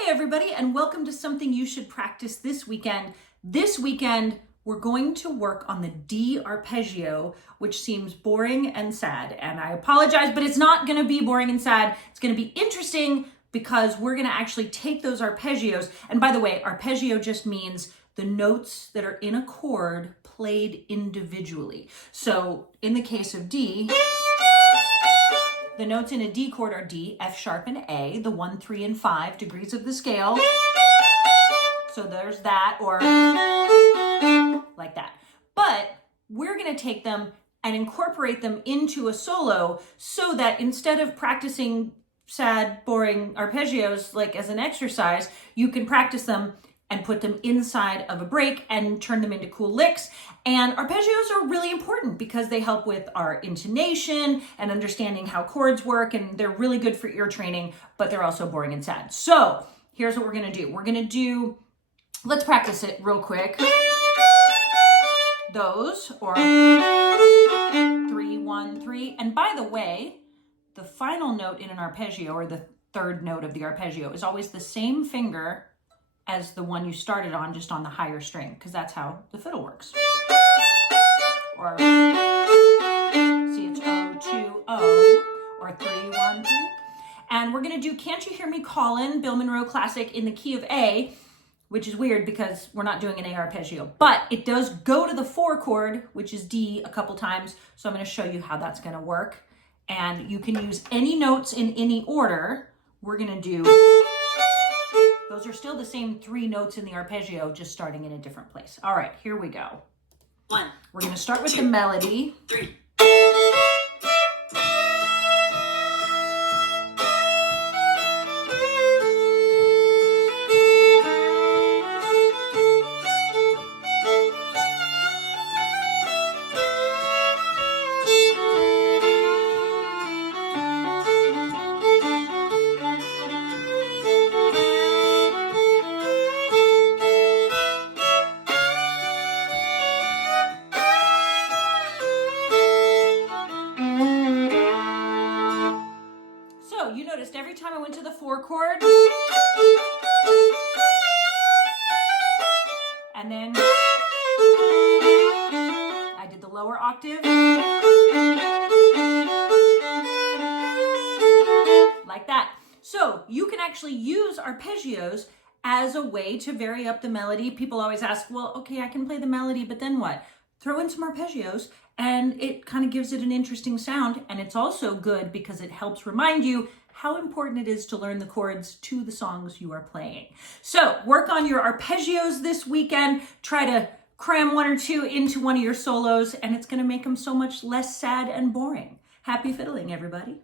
Hey everybody, and welcome to something you should practice this weekend. This weekend, we're going to work on the D arpeggio, which seems boring and sad. And I apologize, but it's not gonna be boring and sad. It's gonna be interesting because we're gonna actually take those arpeggios. And by the way, arpeggio just means the notes that are in a chord played individually. So in the case of D, the notes in a D chord are D, F sharp, and A, the 1, 3, and 5 degrees of the scale. So there's that, or like that. But we're gonna take them and incorporate them into a solo so that instead of practicing sad, boring arpeggios like as an exercise, you can practice them and put them inside of a break and turn them into cool licks. And arpeggios are really important because they help with our intonation and understanding how chords work, and they're really good for ear training, but they're also boring and sad. So here's what we're gonna do. We're gonna do, let's practice it real quick. Those, or 3, 1, 3. And by the way, the final note in an arpeggio, or the third note of the arpeggio, is always the same finger as the one you started on, just on the higher string, because that's how the fiddle works. Or see, it's O, 2, O, or 3, 1, 3. And we're gonna do Can't You Hear Me Callin', Bill Monroe classic, in the key of A, which is weird because we're not doing an A arpeggio, but it does go to the 4 chord, which is D, a couple times. So I'm gonna show you how that's gonna work. And you can use any notes in any order. We're gonna do, those are still the same 3 notes in the arpeggio, just starting in a different place. All right, here we go. 1. We're gonna start with the melody. 3. So you noticed every time I went to the 4 chord, and then I did the lower octave, like that. So you can actually use arpeggios as a way to vary up the melody. People always ask, well, okay, I can play the melody, but then what? Throw in some arpeggios and it kind of gives it an interesting sound. And it's also good because it helps remind you how important it is to learn the chords to the songs you are playing. So work on your arpeggios this weekend. Try to cram 1 or 2 into one of your solos, and it's going to make them so much less sad and boring. Happy fiddling, everybody.